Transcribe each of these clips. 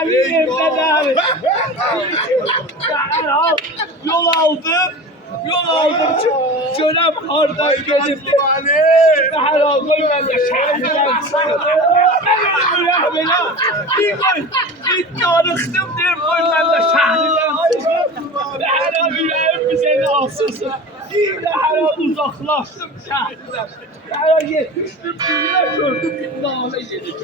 Ali evde değerli. Derhal yol aldım. Çönem oradan gezip. Derhal koy ben de şehirden çıktım. Bir tanıştım diye koy ben de şehirden çıktım. Derhal yüreğim bize ne alsın. Derhal uzaklaştım şehirden. Derhal yetiştim dünya gördüm bir nane yedim.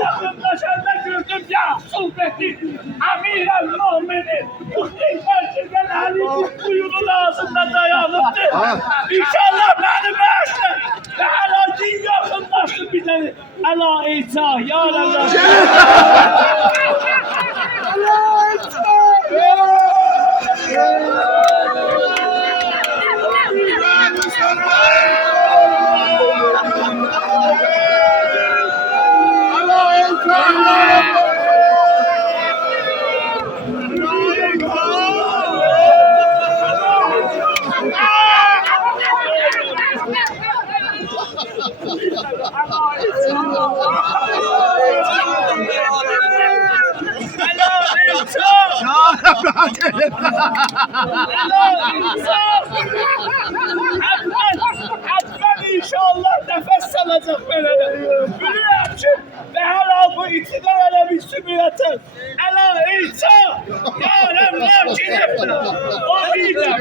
Yakınlaşanda gördüm ya sohbeti Amir el-Mu'minin Muhtemelen Ali kuyunun ağzında dayanıptı. İnşallah beni bağışla. Ve hala din yakınlaştı bize. Ela İsa ya Rabbi. Ela Hatmen inşallah nefes alacak böyle de. Biliyorum ki ve hala bu iktidar ele bir sümüyetin. Ela İsa, yaremler cinefler. O lider.